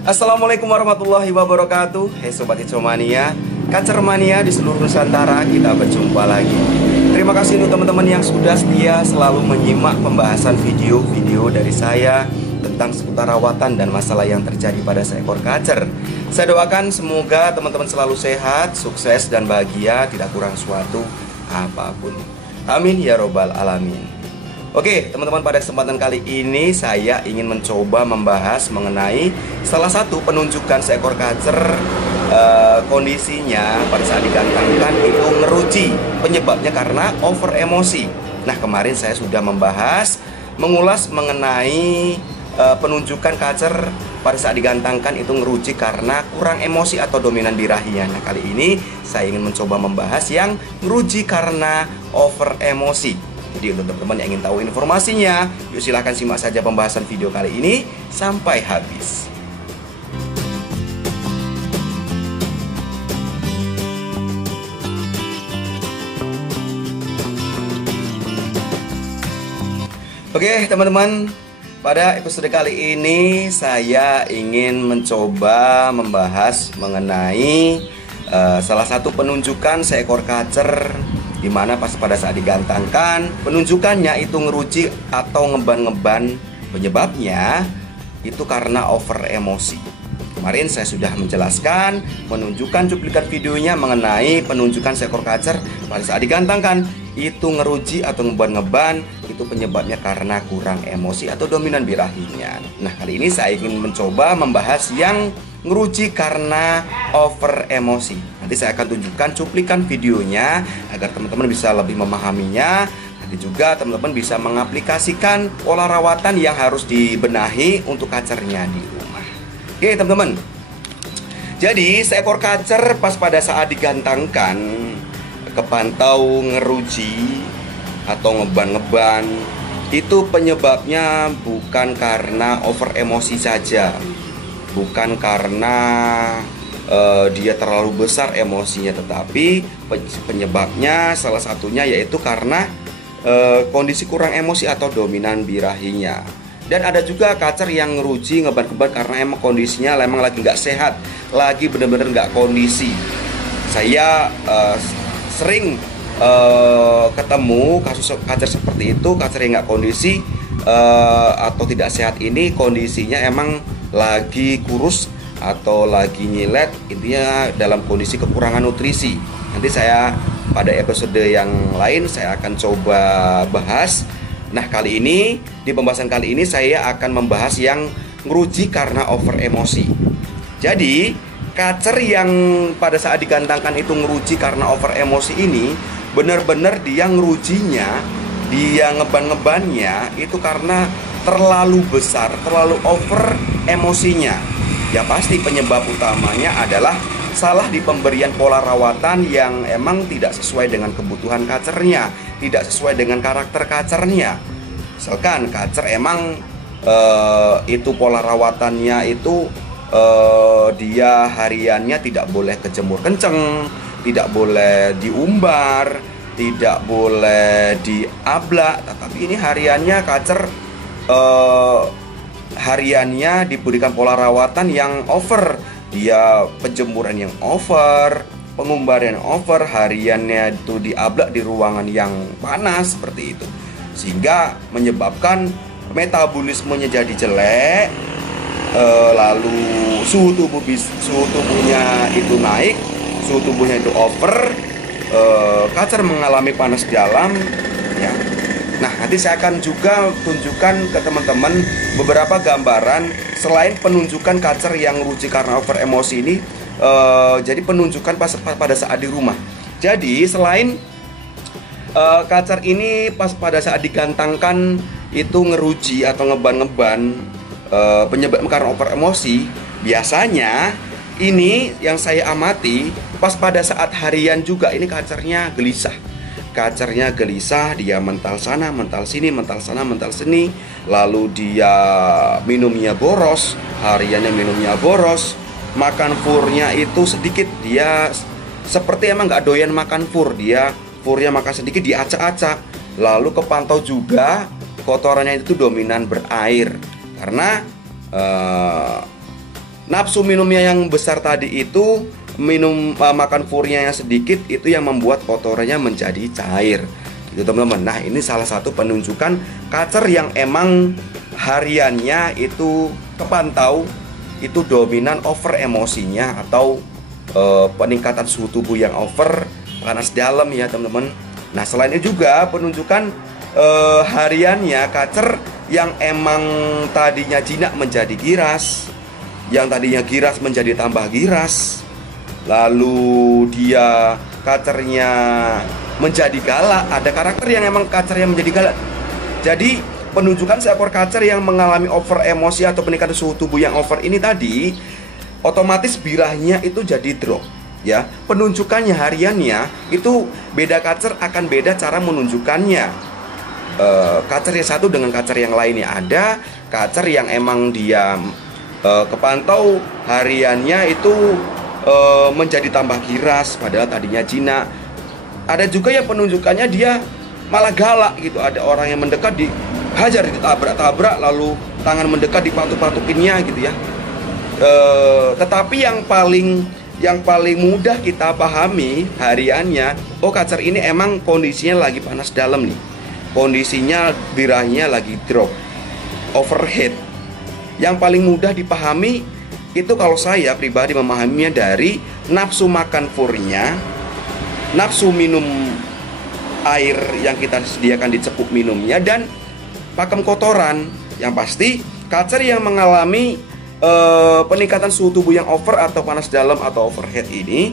Assalamualaikum warahmatullahi wabarakatuh. Hai Sobat Hijomania, Kacermania di seluruh Nusantara, kita berjumpa lagi. Terima kasih untuk teman-teman yang sudah setia selalu menyimak pembahasan video-video dari saya tentang seputar rawatan dan masalah yang terjadi pada seekor kacer. Saya doakan semoga teman-teman selalu sehat, sukses dan bahagia, tidak kurang suatu apapun. Amin ya robbal alamin. Oke teman-teman, pada kesempatan kali ini saya ingin mencoba membahas mengenai salah satu penunjukan seekor kacer. Kondisinya pada saat digantangkan itu ngeruci, penyebabnya karena over emosi. Nah, kemarin saya sudah mengulas mengenai penunjukan kacer pada saat digantangkan itu ngeruci karena kurang emosi atau dominan birahinya. Nah, kali ini saya ingin mencoba membahas yang ngeruci karena over emosi. Jadi untuk teman-teman yang ingin tahu informasinya, yuk silahkan simak saja pembahasan video kali ini sampai habis. Oke teman-teman, pada episode kali ini saya ingin mencoba membahas mengenai salah satu penunjukan seekor kacer, dimana pas pada saat digantangkan penunjukannya itu ngeruci atau ngeban-ngeban. Penyebabnya itu karena over emosi. Kemarin saya sudah menjelaskan, menunjukkan cuplikan videonya mengenai penunjukan seekor kacer pada saat digantangkan itu ngeruci atau ngeban-ngeban, itu penyebabnya karena kurang emosi atau dominan birahinya. Nah, kali ini saya ingin mencoba membahas yang ngeruci karena over emosi. Nanti saya akan tunjukkan cuplikan videonya agar teman-teman bisa lebih memahaminya. Nanti juga teman-teman bisa mengaplikasikan pola rawatan yang harus dibenahi untuk kacernya di rumah. Oke teman-teman, jadi seekor kacer pas pada saat digantangkan kepantau ngeruci atau ngeban-ngeban, itu penyebabnya bukan karena over emosi saja, bukan karena dia terlalu besar emosinya, tetapi penyebabnya salah satunya yaitu karena kondisi kurang emosi atau dominan birahinya. Dan ada juga kacer yang ngeruci ngeban-ngeban karena emang kondisinya emang lagi nggak sehat, lagi bener-bener nggak kondisi. Saya sering ketemu kasus kacer seperti itu, kacer yang nggak kondisi atau tidak sehat ini kondisinya emang lagi kurus atau lagi nyilet, intinya dalam kondisi kekurangan nutrisi. Nanti saya pada episode yang lain saya akan coba bahas. Nah, kali ini di pembahasan kali ini saya akan membahas yang ngeruci karena over emosi. Jadi kacer yang pada saat digantangkan itu ngeruci karena over emosi ini benar-benar dia ngerucinya, dia ngeban-ngebannya itu karena terlalu besar, terlalu over emosinya. Ya pasti penyebab utamanya adalah salah di pemberian pola rawatan yang emang tidak sesuai dengan kebutuhan kacernya, tidak sesuai dengan karakter kacernya. Misalkan kacer emang itu pola rawatannya itu dia hariannya tidak boleh kejemur kenceng, tidak boleh diumbar, tidak boleh diablak, tetapi ini hariannya kacer hariannya diberikan pola rawatan yang over, dia penjemuran yang over, pengumbaran yang over, hariannya itu diablak di ruangan yang panas seperti itu, sehingga menyebabkan metabolismenya jadi jelek, lalu suhu tubuhnya itu naik, suhu tubuhnya itu over, kacer mengalami panas dalam ya. Nah, nanti saya akan juga tunjukkan ke teman-teman beberapa gambaran selain penunjukan kacer yang ngeruci karena over emosi ini. Jadi penunjukan pada saat di rumah. Jadi selain kacer ini pas pada saat digantangkan itu ngeruci atau ngeban-ngeban, penyebab karena over emosi, biasanya ini yang saya amati pas pada saat harian juga ini kacernya gelisah. Kacernya gelisah, dia mental sana, mental sini, mental sana, mental sini. Lalu dia minumnya boros, hariannya minumnya boros. Makan furnya itu sedikit, dia seperti emang nggak doyan makan fur. Dia furnya makan sedikit, diacak-acak. Lalu kepantau juga kotorannya itu dominan berair. Karena nafsu minumnya yang besar tadi itu, makan furnya yang sedikit, itu yang membuat kotorannya menjadi cair gitu teman-teman. Nah, ini salah satu penunjukan kacer yang emang hariannya itu kepantau itu dominan over emosinya atau peningkatan suhu tubuh yang over, panas dalam ya teman-teman. Nah, selain itu juga penunjukan hariannya kacer yang emang tadinya jinak menjadi giras, yang tadinya giras menjadi tambah giras, lalu dia kacernya menjadi galak. Ada karakter yang emang kacernya menjadi galak. Jadi penunjukan seekor kacer yang mengalami over emosi atau peningkatan suhu tubuh yang over ini tadi, otomatis birahnya itu jadi drop ya. Penunjukannya hariannya itu beda kacer akan beda cara menunjukkannya. Kacer yang satu dengan kacer yang lainnya. Ada kacer yang emang dia kepantau hariannya itu menjadi tambah giras padahal tadinya jinak. Ada juga yang penunjukannya dia malah galak gitu. Ada orang yang mendekat dihajar, ditabrak-tabrak, lalu tangan mendekat dipatuk-patukinnya gitu ya. Tetapi yang paling mudah kita pahami hariannya, oh kacer ini emang kondisinya lagi panas dalam nih, kondisinya birahnya lagi drop, overhead. Yang paling mudah dipahami itu kalau saya pribadi memahaminya dari nafsu makan furnya, nafsu minum air yang kita sediakan di cepuk minumnya, dan pakem kotoran. Yang pasti kacer yang mengalami peningkatan suhu tubuh yang over atau panas dalam atau overhead ini,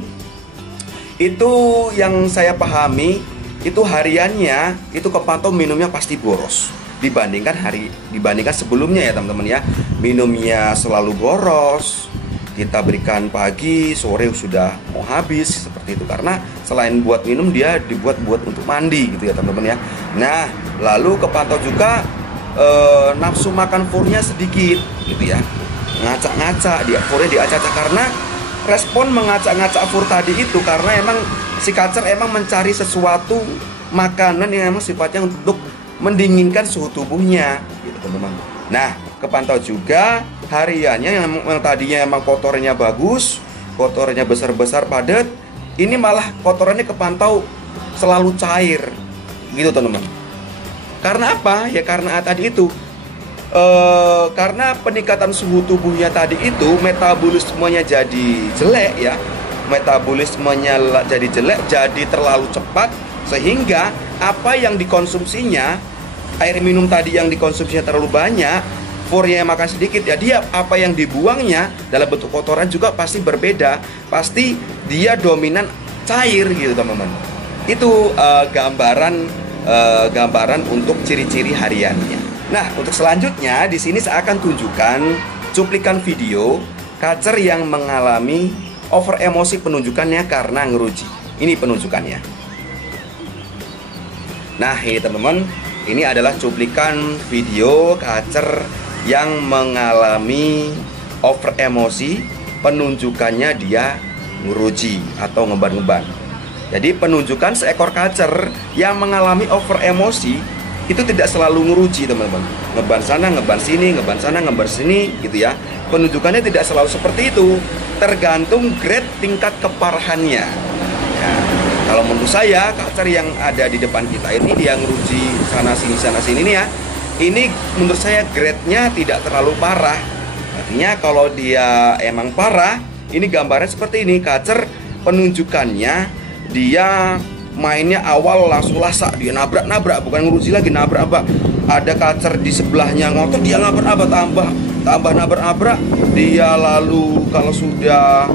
itu yang saya pahami itu hariannya itu kepantau minumnya pasti boros dibandingkan sebelumnya ya teman-teman ya. Minumnya selalu boros, kita berikan pagi, sore sudah mau habis seperti itu, karena selain buat minum dia dibuat untuk mandi gitu ya teman-teman ya. Nah, lalu kepantau juga nafsu makan furnya sedikit gitu ya, ngacak-ngacak dia furnya diacak-acak, karena respon mengacak-ngacak fur tadi itu karena emang si kacer emang mencari sesuatu makanan yang emang sifatnya untuk mendinginkan suhu tubuhnya gitu teman-teman. Nah, kepantau juga hariannya yang tadinya emang kotorannya bagus, kotorannya besar-besar padat, ini malah kotorannya kepantau selalu cair gitu teman-teman. Karena apa? Ya karena tadi itu karena peningkatan suhu tubuhnya tadi itu, metabolismenya jadi jelek ya. Metabolismenya jadi jelek, jadi terlalu cepat, sehingga apa yang dikonsumsinya, air minum tadi yang dikonsumsinya terlalu banyak, furnya yang makan sedikit ya, dia apa yang dibuangnya dalam bentuk kotoran juga pasti berbeda, pasti dia dominan cair gitu teman-teman. Itu gambaran untuk ciri-ciri hariannya. Nah, untuk selanjutnya di sini saya akan tunjukkan cuplikan video kacer yang mengalami over emosi penunjukannya karena ngeruji. Ini penunjukannya. Nah, ini teman-teman, ini adalah cuplikan video kacer yang mengalami over emosi penunjukannya dia ngeruji atau ngeban-ngeban. Jadi penunjukan seekor kacer yang mengalami over emosi itu tidak selalu ngeruji teman-teman, ngeban sana, ngeban sini, ngeban sana, ngeban sini gitu ya. Penunjukannya tidak selalu seperti itu, tergantung grade tingkat keparahannya ya. Kalau menurut saya kacer yang ada di depan kita ini dia ngeruji sana sini nih ya, ini menurut saya grade-nya tidak terlalu parah. Artinya kalau dia emang parah, ini gambarnya seperti ini. Kacer penunjukannya dia mainnya awal langsung lasak, dia nabrak-nabrak, bukan ngurusi lagi, nabrak-nabrak. Ada kacer di sebelahnya ngotot, dia nabrak-nabrak, tambah nabrak-nabrak. Dia lalu kalau sudah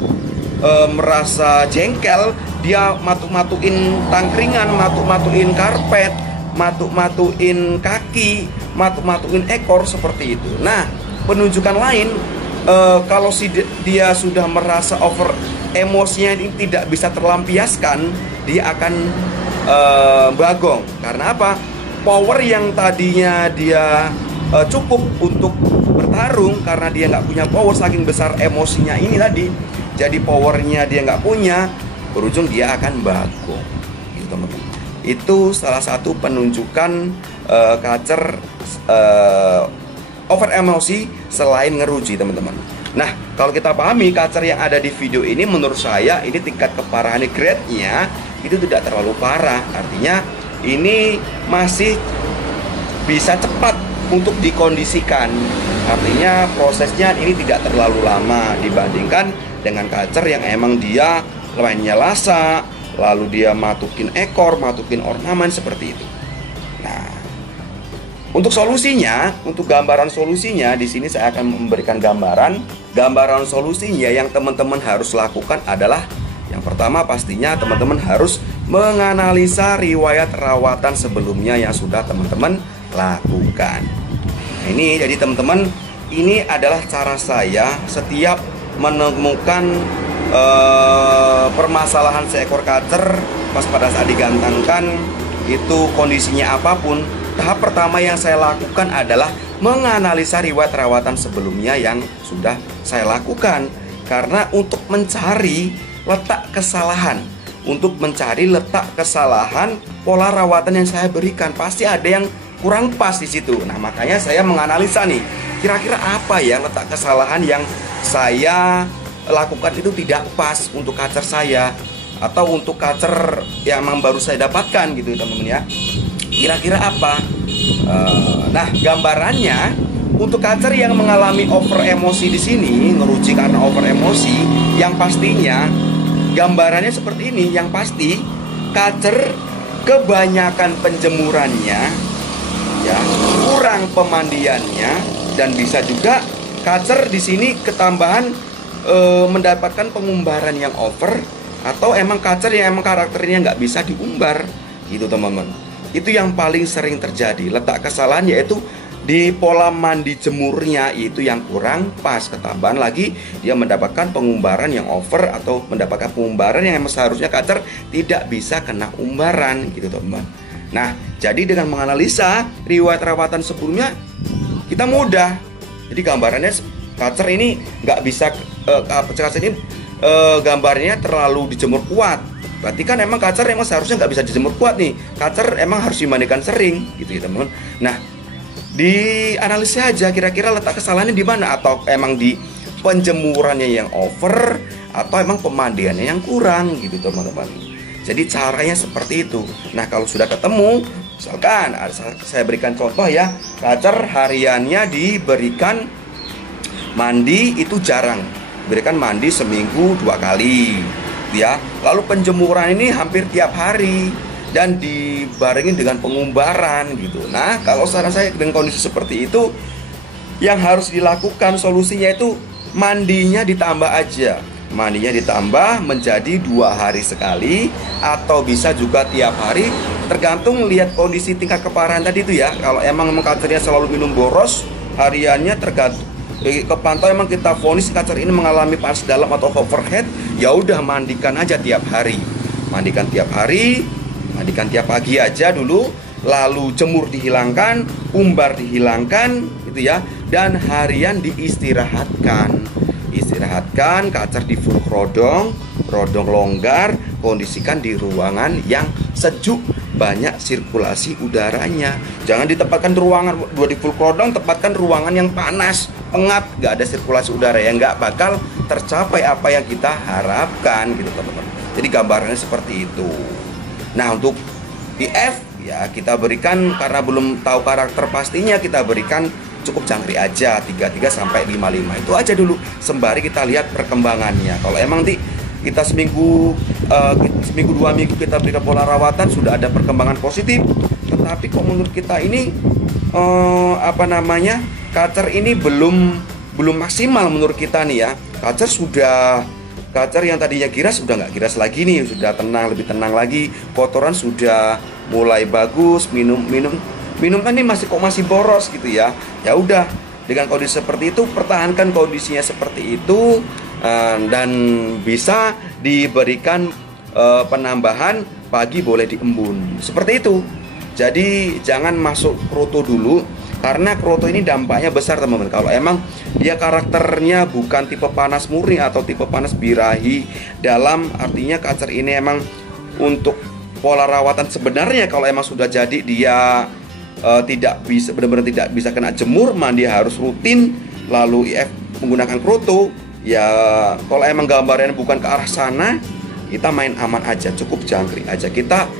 merasa jengkel, dia matuk-matukin tangkringan, matuk-matukin karpet, matuk-matukin kaki, matuk-matukin ekor seperti itu. Nah, penunjukan lain kalau dia sudah merasa over emosinya ini tidak bisa terlampiaskan, dia akan bagong. Karena apa? Power yang tadinya dia cukup untuk bertarung, karena dia nggak punya power, saking besar emosinya ini tadi, jadi powernya dia nggak punya, berujung dia akan bagong gitu teman-teman. Itu salah satu penunjukan kacer over emosi selain ngeruji teman-teman. Nah, kalau kita pahami kacer yang ada di video ini, menurut saya ini tingkat keparahan grade-nya itu tidak terlalu parah. Artinya ini masih bisa cepat untuk dikondisikan. Artinya prosesnya ini tidak terlalu lama dibandingkan dengan kacer yang emang dia lainnya lasa, lalu dia matukin ekor, matukin ornamen seperti itu. Nah, untuk solusinya, untuk gambaran solusinya, di sini saya akan memberikan gambaran solusinya yang teman-teman harus lakukan adalah yang pertama pastinya teman-teman harus menganalisa riwayat rawatan sebelumnya yang sudah teman-teman lakukan. Nah, ini jadi teman-teman, ini adalah cara saya setiap menemukan permasalahan seekor kacer pas pada saat digantangkan itu kondisinya apapun. Tahap pertama yang saya lakukan adalah menganalisa riwayat rawatan sebelumnya yang sudah saya lakukan. Karena untuk mencari letak kesalahan, pola rawatan yang saya berikan, pasti ada yang kurang pas di situ. Nah, makanya saya menganalisa nih, kira-kira apa ya letak kesalahan yang saya lakukan itu tidak pas untuk kacer saya, atau untuk kacer yang memang baru saya dapatkan gitu teman-teman ya. Kira-kira apa? Nah, gambarannya untuk kacer yang mengalami over emosi di sini, ngeruci karena over emosi, yang pastinya gambarannya seperti ini. Yang pasti kacer kebanyakan penjemurannya, ya, kurang pemandiannya, dan bisa juga kacer di sini ketambahan mendapatkan pengumbaran yang over, atau emang kacer yang emang karakternya nggak bisa diumbar gitu teman-teman. Itu yang paling sering terjadi. Letak kesalahan yaitu di pola mandi jemurnya itu yang kurang pas. Ketambahan lagi dia mendapatkan pengumbaran yang over, atau mendapatkan pengumbaran yang seharusnya kacer tidak bisa kena umbaran gitu teman-teman. Nah, jadi dengan menganalisa riwayat rawatan sebelumnya kita mudah. Jadi gambarannya kacer ini nggak bisa kacer ini gambarnya terlalu dijemur kuat. Berarti kan emang kacer emang seharusnya nggak bisa dijemur kuat nih. Kacer emang harus dimandikan sering gitu ya teman-teman. Nah, dianalisa aja kira-kira letak kesalahannya di mana, atau emang di penjemurannya yang over, atau emang pemandiannya yang kurang gitu teman-teman. Jadi caranya seperti itu. Nah, kalau sudah ketemu, misalkan saya berikan contoh ya, kacer hariannya diberikan mandi itu jarang, berikan mandi seminggu 2 kali ya. Lalu penjemuran ini hampir tiap hari dan dibarengin dengan pengumbaran gitu. Nah, kalau saran saya dengan kondisi seperti itu, yang harus dilakukan solusinya itu mandinya ditambah aja. Mandinya ditambah menjadi 2 hari sekali, atau bisa juga tiap hari, tergantung lihat kondisi tingkat keparahan tadi itu ya. Kalau emang kacernya selalu minum boros, hariannya tergantung kepantau emang kita vonis kacer ini mengalami panas dalam atau overhead, ya udah mandikan aja tiap hari. Mandikan tiap hari, mandikan tiap pagi aja dulu, lalu jemur dihilangkan, umbar dihilangkan gitu ya, dan harian diistirahatkan. Istirahatkan kacer di full rodong longgar, kondisikan di ruangan yang sejuk, banyak sirkulasi udaranya. Jangan ditempatkan ruangan di full rodong, tempatkan ruangan yang panas, pengap, gak ada sirkulasi udara, yang gak bakal tercapai apa yang kita harapkan gitu teman-teman. Jadi gambarannya seperti itu. Nah, untuk IF ya kita berikan, karena belum tahu karakter pastinya, kita berikan cukup jangkrik aja 33 sampai 55. Itu aja dulu sembari kita lihat perkembangannya. Kalau emang kita seminggu 2 minggu kita berikan pola rawatan sudah ada perkembangan positif, tetapi kok menurut kita ini kacer ini belum maksimal menurut kita nih ya. Kacer yang tadinya giras sudah nggak giras lagi nih, sudah tenang, lebih tenang lagi. Kotoran sudah mulai bagus, minum kan ini masih boros gitu ya. Ya udah, dengan kondisi seperti itu pertahankan kondisinya seperti itu, dan bisa diberikan penambahan pagi boleh diembun seperti itu. Jadi jangan masuk kroto dulu, karena kroto ini dampaknya besar teman-teman. Kalau emang dia karakternya bukan tipe panas murni atau tipe panas birahi dalam, artinya kacer ini emang untuk pola rawatan sebenarnya kalau emang sudah jadi dia tidak bisa, benar-benar tidak bisa kena jemur, mandi harus rutin, lalu IF menggunakan kroto, ya kalau emang gambarnya bukan ke arah sana, kita main aman aja, cukup jangkrik aja. Kita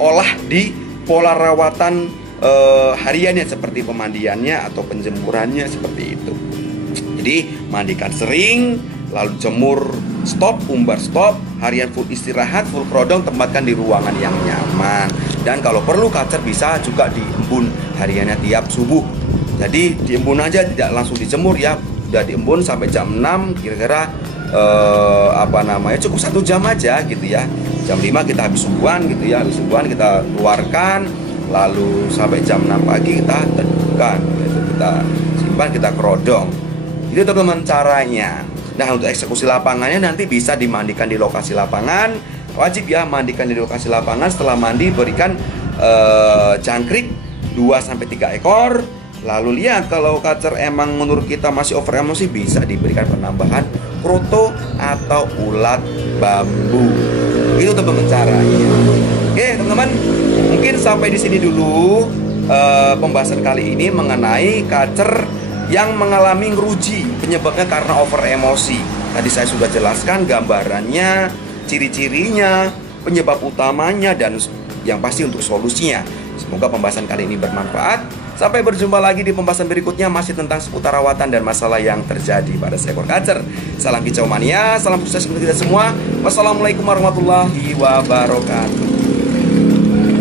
olah di pola rawatan hariannya, seperti pemandiannya atau penjemurannya, seperti itu. Jadi mandikan sering, lalu jemur stop, umbar stop, harian full istirahat, full kerodong, tempatkan di ruangan yang nyaman. Dan kalau perlu kacer bisa juga diembun hariannya tiap subuh. Jadi diembun aja, tidak langsung dijemur ya. Udah diembun sampai jam 6 kira-kira cukup 1 jam aja gitu ya. Jam 5 kita habis subuhan gitu ya. Habis subuhan kita keluarkan, lalu sampai jam 6 pagi kita teduhkan gitu. Kita simpan, kita kerodong. Itu teman-teman caranya. Nah, untuk eksekusi lapangannya nanti bisa dimandikan di lokasi lapangan. Wajib ya mandikan di lokasi lapangan. Setelah mandi berikan jangkrik 2-3 ekor. Lalu lihat kalau kacer emang menurut kita masih over emosi, bisa diberikan penambahan kroto atau ulat bambu. Itu teman-teman caranya. Oke teman-teman, mungkin sampai di sini dulu pembahasan kali ini mengenai kacer yang mengalami ngeruji, penyebabnya karena over emosi. Tadi saya sudah jelaskan gambarannya, ciri-cirinya, penyebab utamanya, dan yang pasti untuk solusinya. Semoga pembahasan kali ini bermanfaat. Sampai berjumpa lagi di pembahasan berikutnya, masih tentang seputar rawatan dan masalah yang terjadi pada seekor kacer. Salam kicau mania, salam sukses untuk kita semua. Wassalamualaikum warahmatullahi wabarakatuh.